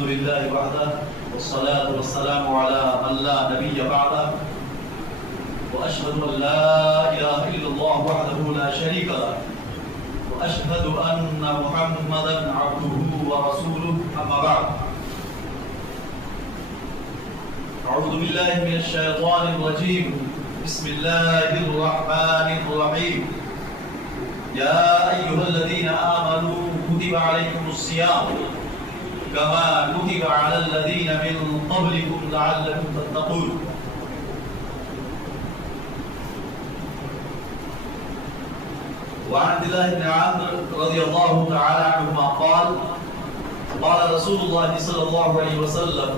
الحمد لله وحده والصلاة والسلام على من لا نبي بعده وأشهد أن لا إله إلا الله وحده لا شريك له وأشهد أن محمدا عبده ورسوله أما بعد أعوذ بالله من الشيطان الرجيم بسم الله الرحمن الرحيم يا أيها الذين آمنوا كتب عليكم الصيام كما كتب على الذين من قبلكم لعلكم تتقون وعن عبد الله بن عمرو رضي الله تعالى عنهما قال قال رسول الله صلى الله عليه وسلم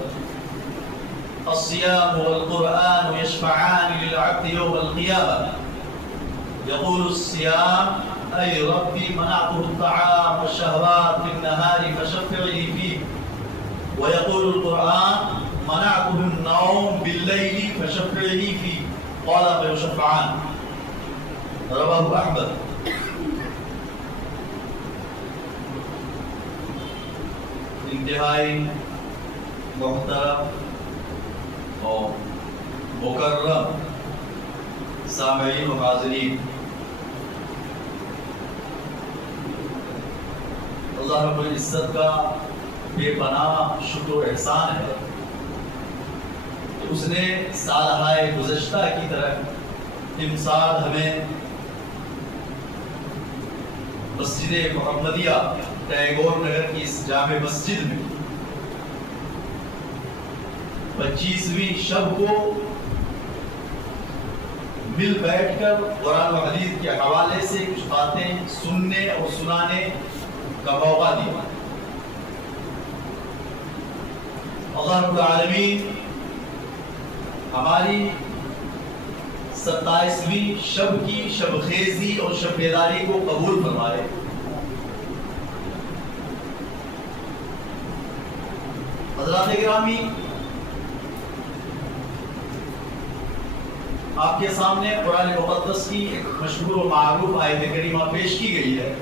الصيام والقرآن يشفعان للعبد يوم القيامة يقول الصيام أي ربي منعته الطعام والشهوات في النهار فشفعني فيه ويقول القرآن منعته النوم بالليل فشفعني فيه قال فيشفعان رواه أحمد انتہائی محترم اور مکرم سامعین و حاضرین، اللہ رب العزت کا بے پناہ شکر و احسان ہے کہ اس نے سالہائے گزشتہ کی طرح امسال ہمیں مسجد محمدیہ ٹیگور نگر کی اس جامع مسجد میں 25ویں شب کو مل بیٹھ کر قرآن و حدیث کے حوالے سے کچھ باتیں سننے اور سنانے کا موقع دیا۔ اللہ رب العالمین ہماری 27ویں شب کی شب خیزی اور شب بیداری کو قبول فرمائے۔ حضرات گرامی، آپ کے سامنے قرآن مقدس کی ایک مشہور و معروف آیت کریمہ پیش کی گئی ہے۔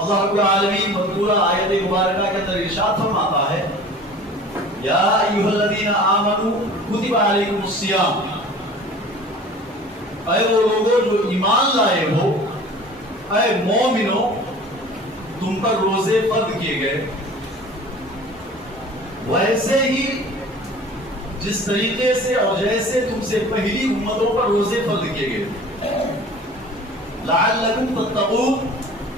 اللہ رب العالمین مذکورہ آیت مبارکہ کے اندر ارشاد فرماتا ہے یا ایھا الذین آمنوا کتب علیکم الصیام، اے وہ لوگوں جو ایمان لائے ہو، اے مومنو تم پر روزے فرض کیے گئے، ویسے ہی جس طریقے سے اور جیسے تم سے پہلی امتوں پر روزے فرض کیے گئے، لعلکم تتقون،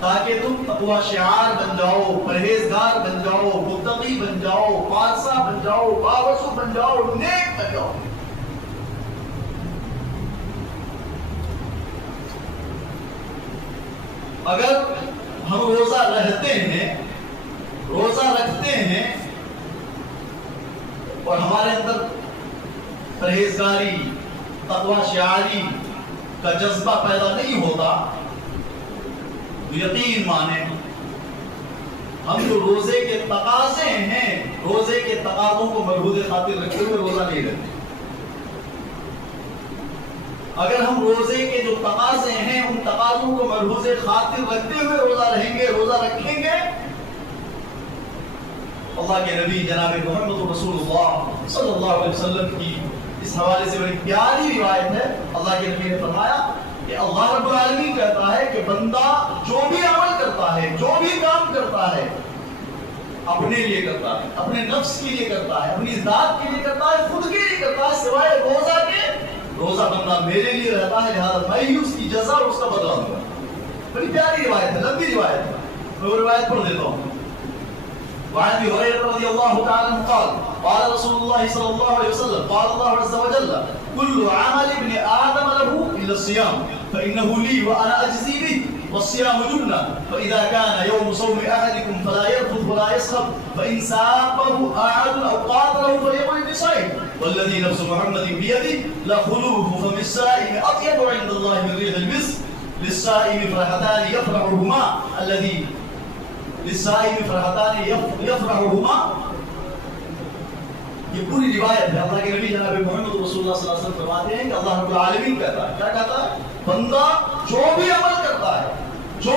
تاکہ تم تقوی شعار بن جاؤ، پرہیزگار بن جاؤ، متقی بن جاؤ، پارسا بن جاؤ، باوسو بن جاؤ، نیک بن جاؤ۔ اگر ہم روزہ رہتے ہیں، روزہ رکھتے ہیں اور ہمارے اندر پرہیزگاری، تقوی شعاری کا جذبہ پیدا نہیں ہوتا تو یقین مانیں ہم جو روزے کے تقاضے ہیں، روزے کے تقاضوں کو مربوط خاطر رکھتے ہوئے روزہ نہیں رکھتے۔ اگر ہم روزے کے جو تقاضے ہیں ان تقاضوں کو مربوط خاطر رکھتے ہوئے روزہ رہیں گے، روزہ رکھیں گے، اللہ کے نبی جناب محمد رسول اللہ صلی اللہ علیہ وسلم کی اس حوالے سے بڑی پیاری روایت ہے۔ اللہ کے نبی نے فرمایا کہ اللہ رب العالمین کہتا ہے کہ بندہ جو بھی عمل کرتا ہے، جو بھی کام کرتا ہے، اپنے لیے کرتا ہے، اپنے نفس کے لیے کرتا ہے، اپنی ذات کے لیے کرتا ہے، خود کے لیے کرتا ہے، سوائے روزہ کے، روزہ بندہ میرے لیے رہتا ہے، لہذا میں ہی اس کی جزا اور اس کا بدلہ دوں گا۔ بڑی پیاری روایت ہے، لمبی روایت ہے، میں وہ روایت پڑھ دیتا ہوں۔ وعن ابي هريره رضي الله تعالى عنه قال قال رسول الله صلى الله عليه وسلم قال الله عز وجل كل عمل ابن ادم له الا الصيام فانه لي وانا اجزي به والصيام جنة فاذا كان يوم صوم احدكم فلا يرفث ولا يسخط فان سابه احد او قاتله فليقل بصيد والذي نفس محمد بيده لخلوف فم السائم اطيب عند الله من ريح المسك للسائم فرحتان يفرحهما الذي للسائم فرحتان يفرحهما۔ یہ پوری روایت ہے۔ اللہ کے نبی جناب محمد رسول اللہ صلی اللہ علیہ وسلم فرماتے ہیں کہ اللہ رب العالمین کہتا ہے، کیا کہتا ہے؟ بندہ جو بھی عمل کرتا ہے، جو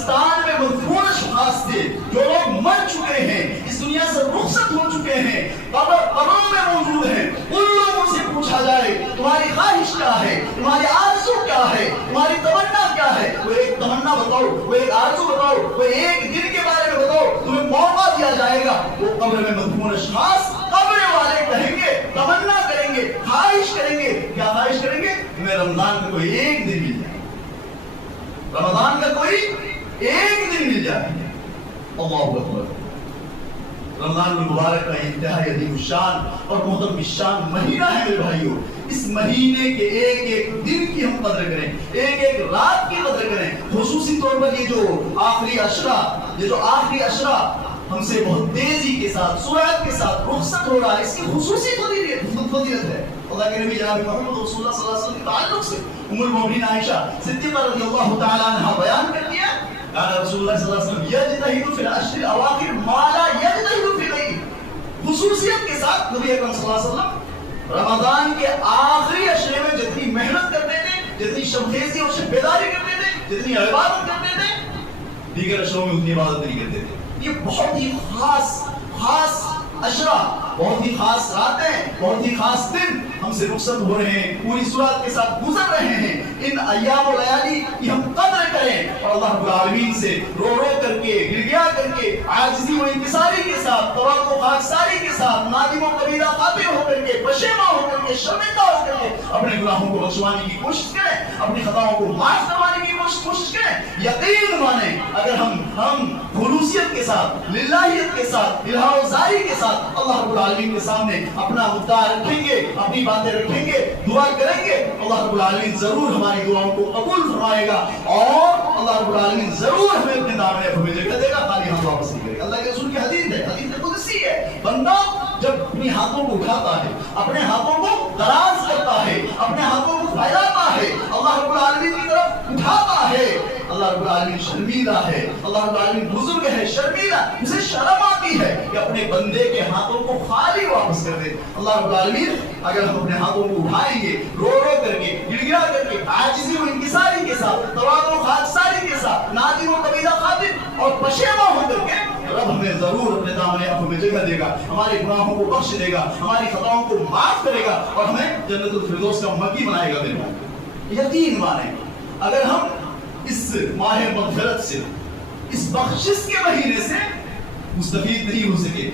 قبرستان میں مدفون اشخاص تھے جو لوگ مر چکے ہیں, اس دنیا سے رخصت ہو چکے ہیں, قبروں میں موجود ہیں. ان لوگوں سے پوچھا جائے تمہاری خواہش کیا ہے, تمہاری آرزو کیا ہے, تمہاری تمنا کیا ہے؟ وہ ایک تمنا بتاؤ, وہ ایک آرزو بتاؤ, وہ ایک دن کے بارے میں بتاؤ, تمہیں موقع دیا جائے گا. وہ قبر میں مدفون اشخاص قبر والے کہیں گے, تمنا کریں گے, خواہش کریں گے. کیا خواہش کریں گے؟ تمہیں رمضان کا کوئی ایک دن مل جائے, رمضان کا کوئی ایک دن مل جائے. اللہ اکبر. رمضان المبارک کا انتہائی عظیم الشان اور محترم الشان مہینہ ہے میرے بھائیوں. اس مہینے کے ایک ایک دن کی ہم قدر کریں, ایک ایک رات کی قدر کریں. خصوصی طور پر یہ جو آخری عشرہ ہم سے بہت تیزی کے ساتھ, سرعت کے ساتھ رخصت ہو رہا ہے, اس کی خصوصی فضیلت ہے. اللہ کے نبی جناب محمد رسول اللہ صلی اللہ علیہ وسلم کے تعلق سے ام المؤمنین عائشہ صدیقہ رضی اللہ تعالی عنہا بیان کرتی ہے, قال رسول اللہ صلی اللہ علیہ وسلم یجتہد فی العشر الاواخر ما لا یجتہد فی غیرہ. خصوصیت کے ساتھ نبی اکرم صلی اللہ علیہ وسلم رمضان کے آخری عشرے میں جتنی محنت کرتے تھے, جتنی شبخیزی اور شب بیداری کرتے تھے, جتنی عبادت کرتے تھے, دیگر عشروں میں اتنی عبادت نہیں کرتے تھے. یہ بہت ہی خاص عشرہ, بہت ہی خاص راتیں, بہت ہی خاص دن ہم سے رخصت ہو رہے ہیں, پوری سرعت کے ساتھ گزر رہے ہیں. ان ایام و لیالی کی ہم قدر کریں اور اللہ رب العالمین سے رو کر کے, گڑگڑا کر کے, عاجزی و انکساری کے ساتھ, توقع و خاکساری کے ساتھ, نادم و کبیرہ خاطر ہو کر کے, پشیماں ہو کر کے, شرمندہ ہو کر کے اپنے گناہوں کو بخشوانے کی کوشش کریں, اپنی خطاؤں کو معاف کروانے کی کوشش کریں. یقین مانیں اگر ہم خلوصیت کے ساتھ, للہیت کے ساتھ, الہا و زاری کے ساتھ اللہ رب العالمین کے سامنے اپنا مدعا رکھیں گے, اپنی باتیں رکھیں گے, دعا کریں گے, اللہ رب العالمین ضرور ہماری دعاؤں کو قبول فرمائے گا اور اللہ رب العالمین ضرور ہمیں اپنے دامن ابو میں جگہ دے گا, خالی ہم واپس نہیں کرے گا. اللہ کے رسول کی حدیث ہے, حدیث قدسی ہے. بندہ جب اپنی ہاتھوں کو اٹھاتا ہے, اپنے ہاتھوں کو دراز کرتا ہے, اپنے ہاتھوں کو پھیلاتا ہے, اللہ رب العالمین کی طرف اٹھاتا ہے, اللہ رب العالمین شرمیدہ ہے, اللہ رب العالمین بزرگ ہے, شرمیدہ, اسے شرم آتی ہے کہ اپنے بندے کے ہاتھوں کو خالی واپس کر دے. اللہ رب العالمین اگر ہم اپنے ہاتھوں کو اٹھائیں گے, رو کر کے, گڑگڑا کر کے, عاجزی و انکساری کے ساتھ, تواضع و خاکساری کے ساتھ, نادم و کبیرہ خاطر اور پشیماں ہو کر کے, رب ہمیں ضرور اپنے دامن ابو میں جگہ دے گا, ہمارے گناہوں کو بخش دے گا, ہماری خطاؤں کو معاف کرے گا اور ہمیں جنت الفردوس کا مکی بنائے گا. یقین مانیں اگر ہم اس ماہ مغفرت سے, اس بخشش کے مہینے سے مستفید نہیں ہو سکے,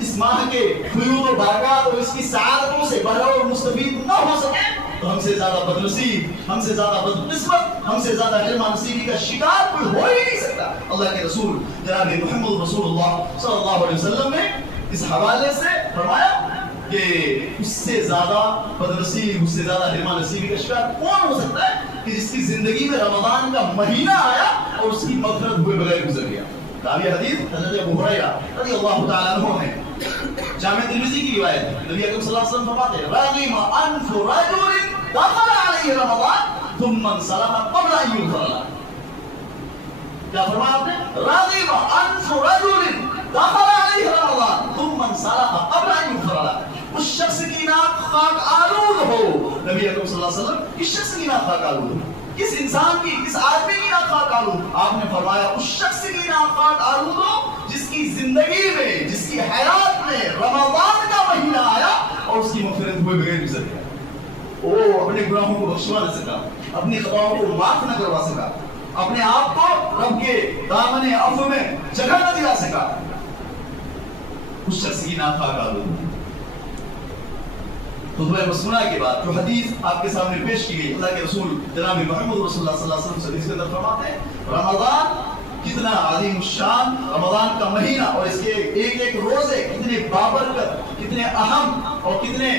اس ماہ کے فیوض و برکات اور اس کی سعادتوں سے بہرہ اور مستفید نہ ہو سکے, تو ہم سے زیادہ بدنصیب, ہم سے زیادہ بدقسمت, ہم سے زیادہ حرمان نصیبی کا شکار کوئی ہو ہی نہیں سکتا. اللہ کے رسول جناب محمد رسول اللہ صلی اللہ علیہ وسلم نے اس حوالے سے فرمایا کہ اس سے زیادہ بدنصیب, اس سے زیادہ حرمان نصیبی کا شکار کون ہو سکتا ہے کہ جس کی زندگی میں رمضان کا مہینہ آیا اور اس کی مغفرت ہوئے بغیر گزر گیا. راوی حدیث حضرت ابو ہریرہ رضی اللہ تعالی عنہ ہے, جامع ترمذی کی روایت ہے. نبی اکرم صلی اللہ علیہ وسلم فرماتے ہیں رغم انف رجل دخل علیہ رمضان ثم انصرف قبل ان یغفر له. کیا فرمایا آپ نے؟ رغم انف رجل دخل علیہ رمضان ثم انصرف قبل ان یغفر له. اس شخص کی ناک خاک آلود ہو, نبی اکرم صلی اللہ علیہ وسلم کس شخص کی ناک خاک آلود ہو, کس انسان کی, کس آدمی کی ناک خاک آلود؟ آپ نے فرمایا اس شخص کی ناک خاک آلود ہو جس کی زندگی میں, جس کی حیات میں رمضان کا مہینہ آیا اور اس کی مغفرت ہوئے بغیر گزر گیا. وہ اپنے گناہوں کو بخشوا نہ سکا, اپنی خطاؤں کو معاف نہ کروا سکا, اپنے آپ کو رب کے دامن عفو میں جگہ نہ دلا سکا. اس شخص کی ناک خاک آلود ہو. خطبہ مسنونہ کے بعد جو حدیث آپ کے سامنے پیش کی گئی, اللہ کے رسول جناب محمد رسول اللہ صلی اللہ علیہ وسلم سے حدیث کے اندر فرماتے ہیں رمضان کتنا عظیم الشان, رمضان کا مہینہ اور اس کے ایک ایک روزے کتنے بابرکت, کتنے اہم اور کتنے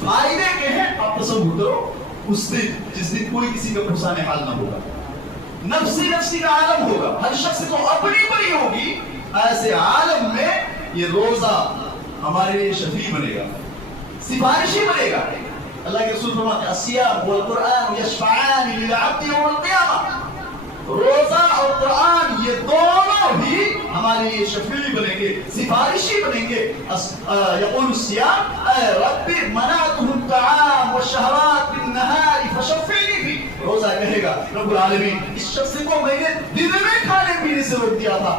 فائدے کے ہیں. آپ تصور کرو اس دن جس دن کوئی کسی کا پرسان حال نہ ہوگا, نفسی نفسی کا عالم ہوگا, ہر شخص کو اپنی بری ہوگی. ایسے عالم میں یہ روزہ ہمارے لیے شفیع بنے گا, سفارشی بنے گا. اللہ کے رسول فرماتے ہیں الصیام والقرآن یشفعان للعبد یوم القیامہ. روزہ اور قرآن یہ دونوں ہی ہمارے لیے شفیع بنیں گے, سفارشی بنیں گے. یقول الصیام اے رب منعتهم الطعام والشهوات بالنهار فشفعني فی. روزہ کہے گا رب العالمین اس شخص کو میں نے دن میں کھانے پینے سے روک دیا تھا،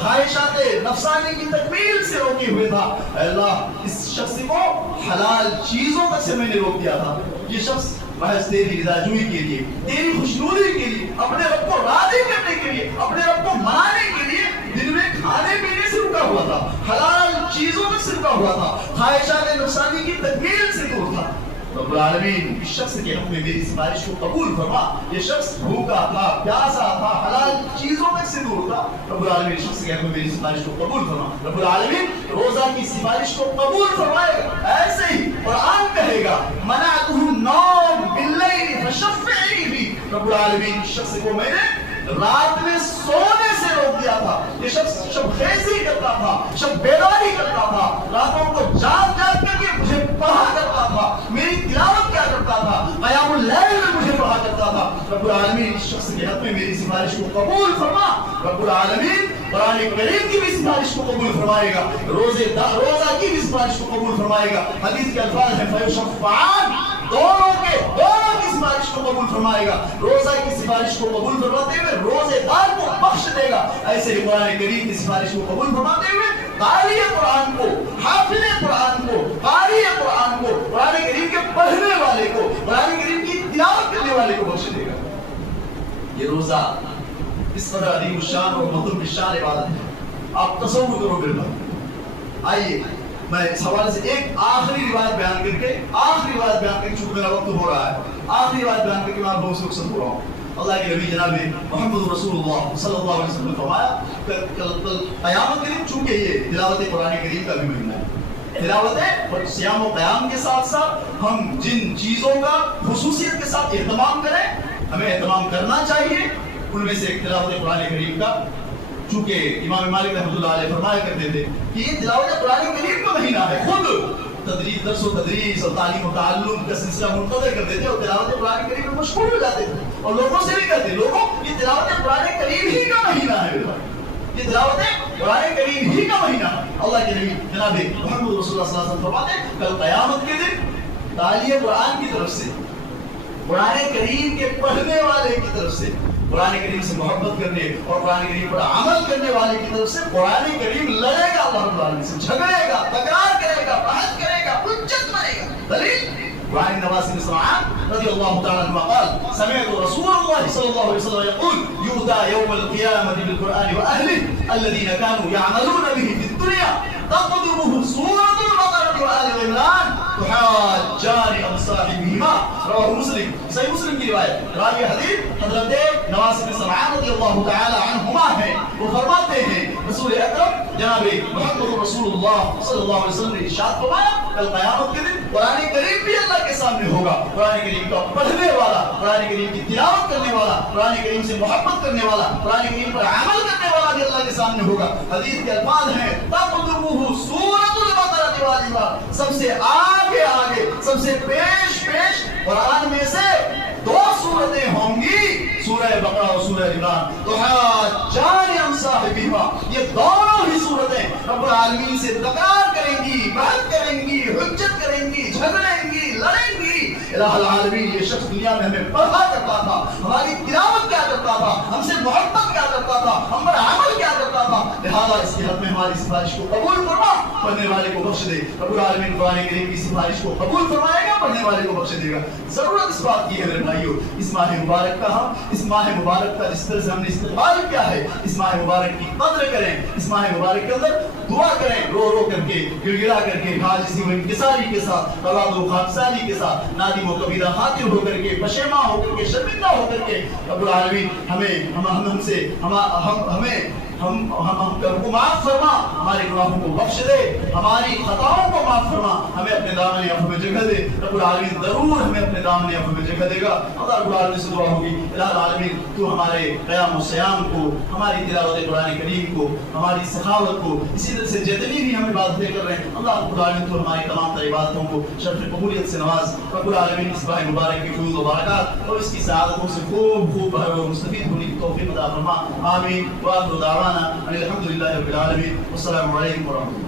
خواہشات نفسانی کی تکمیل سے روکے ہوئے تھا، اے اللہ اس شخص کو حلال چیزوں تک سے میں نے روک دیا تھا، یہ شخص محض تیری رضا جوئی کے لیے، تیری خوشنودی کے لیے، اپنے رب کو راضی کرنے کے لیے، اپنے رب کو منانے کے لیے دن میں کھانے پینے سے رکا ہوا تھا، حلال چیزوں میں سے رکا ہوا تھا، خواہشات نفسانی کی تکمیل سے دور تھا۔ رب العالمین اس شخص کے حق میں میری سفارش کو قبول فرما، یہ شخص بھوکا تھا، پیاسا تھا، حلال چیزوں تک سے دور تھا، رب العالمین اس شخص کے حق میں میری سفارش کو قبول فرما، رب العالمین روزہ کی سفارش کو قبول فرمائے گا۔ ایسے ہی قرآن کہے گا منعته النوم باللیل فشفعی، رب العالمین اس شخص کو میں نے رات میں سونے سے روک دیا تھا، یہ شخص شب خیزی کرتا تھا، شب بیداری کرتا تھا، راتوں کو جاگ جاگ کر کے مجھے پڑھا کرتا تھا، میری تلاوت کیا کرتا تھا، قیام اللیل میں مجھے پڑھا کرتا تھا، رب العالمین اس شخص کے حق میں میری سفارش کو قبول فرما، رب العالمین قرآن کریم کی بھی سفارش کو قبول فرمائے گا، روزہ کی بھی سفارش کو قبول فرمائے گا، حدیث کے الفاظ ہیں فیشفعان، دونوں کی سفارش کو قبول فرمائے گا، روزہ کی سفارش کو قبول فرماتے ہوئے روزے دار کو بخش دے گا، ایسے ہی قرآن کریم کی سفارش کو قبول فرماتے ہوئے قاری قرآن کو، حافظ قرآن کو، قاری قرآن کو، قرآن کریم کے پڑھنے والے کو، قرآن کریم کی تلاوت کرنے والے کو بخش دے گا۔ یہ روزہ اس قدر عظیم الشان اور مطلوب الشان عبادت ہے، آپ تصور کرو بالکل۔ آئیے میں اس حوالے سے ایک آخری روایت بیان کر کے چونکہ میرا وقت ہو رہا ہے، آخری روایت بیان کر کے میں آپ بہت سے رخصت ہو رہا ہوں۔ اللہ کے نبی جناب محمد رسول اللہ صلی اللہ علیہ وسلم نے فرمایا کل قیامت کے دن، چونکہ یہ تلاوت قرآن کریم کا بھی مہینہ ہے، تلاوت اور صیام و قیام کے ساتھ ساتھ ہم جن چیزوں کا خصوصیت کے ساتھ اہتمام کریں، ہمیں اہتمام کرنا چاہیے، ان میں سے ایک تلاوت قرآن کریم کا، چونکہ امام مالک رحمۃ اللہ علیہ فرمایا کرتے تھے کہ یہ تلاوت قرآن کریم کا مہینہ ہے، خود تدریس، درس و تدریس اور تعلیم و تعلم کا سلسلہ منتظر کرتے تھے اور تلاوت قرآن کریم میں مشغول ہو جاتے تھے اور لوگوں سے بھی کہتے، لوگوں یہ تلاوت قرآن کریم ہی کا مہینہ ہے، یہ تلاوت قرآن کریم ہی کا مہینہ ہے۔ اللہ کے نبی جناب محمد رسول اللہ صلی اللہ علیہ وسلم فرماتے ہیں کل قیامت کے دن تالیہ قرآن کی طرف سے، قرآن کریم کے پڑھنے والے کی طرف سے، قرآن کریم سے محبت کرنے اور قرآن کریم پر عمل کرنے والے کی طرف سے قرآن کریم لڑے گا، اللہ رب العالمین سے جھگڑے گا، تکرار کرے گا، بحث کرے گا، حجت بنے گا۔ دلیل وعن النواس بن سمعان رضي الله تعالى عنه قال سمعت رسول الله صلى الله عليه وسلم يقول يؤتى يوم القيامة بالقرآن وأهله الذين كانوا يعملون به في الدنيا تقدمه سورة البقرة وآل عمران تحاجان عن صاحبهما، رواه مسلم، صحیح مسلم کی روایت، راوی حدیث حضرت نواس بن سمعان رضی اللہ تعالی عنہما ہیں، وہ فرماتے ہیں رسول اکرم جناب محمد رسول اللہ صلی اللہ علیہ وسلم نے ارشاد فرمایا کل قیامت کے دن قرآن کریم بھی اللہ کے سامنے ہوگا، قرآن کریم کا پڑھنے والا، قرآن کریم کی تلاوت کرنے والا، قرآن کریم سے محبت کرنے والا، قرآن کریم پر عمل کرنے والا بھی اللہ کے سامنے ہوگا۔ حدیث کے الفاظ ہیں تقدمہ سورۃ البقرہ وآل عمران، سب سے آگے آگے، سب سے پیش قرآن میں سے دو سورتیں ہوں گی، سورہ بقرہ اور سورہ عمران، تحاجان عن صاحبہما، یہ دونوں ہی صورتیں رب العالمین سے تکرار کریں گی، بحث کریں گی، حجت کریں گی، جھگڑیں گی، لڑیں گی۔ الہ العالمین یہ شخص دنیا میں ہمیں پڑھا کرتا تھا، ہماری تلاوت کیا کرتا تھا، ہم سے محبت کیا کرتا تھا، ہم پر عمل کیا کرتا تھا، لہذا اس کے حق میں ہماری سفارش کو قبول فرما، پڑھنے والے کو بخش دے۔ رب العالمین قرآن کریم کی سفارش کو قبول فرمائے گا، پڑھنے والے کو بخش دے گا۔ ضرورت اس بات کی ہے میرے بھائیو، اس ماہ مبارک کا اس ماہ مبارک کا جس طرح سے ہم نے استقبال کیا ہے، اس ماہ مبارک کی قدر کریں، اس ماہ مبارک کے اندر دعا کریں، رو رو کر کے، گڑ گڑا کر کے، حاجزی و انکساری کے ساتھ، تواضع و خاکساری کے ساتھ، نادم و کبیرہ خاطر ہو کر کے، پشیماں ہو کر کے، شرمندہ ہو کر کے، رب العالمین ہم کو معاف فرما، ہمارے گناہوں کو بخش دے، ہماری خطاؤں کو معاف فرما، ہمیں اپنے دامن عفو میں جگہ دے۔ رب العالمین ضرور ہمیں اپنے دامن عفو میں جگہ دے گا۔ اللہ رب العالمین سے دعا ہوگی الہ العالمین تو ہمارے قیام و سیام کو، ہماری تلاوت قرآن کریم کو، ہماری سخاوت کو، اسی طرح سے جتنی بھی ہم عبادتیں کر رہے ہیں، اللہ رب العالمین تو ہماری تمام تر عبادتوں کو شرف قبولیت سے نواز۔ رب العالمین اس ماہ مبارک کی فیوض و برکات اور اس کی سعادتوں سے خوب مستفید ہونے کی توفیق عطا فرما، آمین۔ وآخر دعوانا الحمد للہ رب العالمین، والسلام علیکم ورحمۃ اللہ۔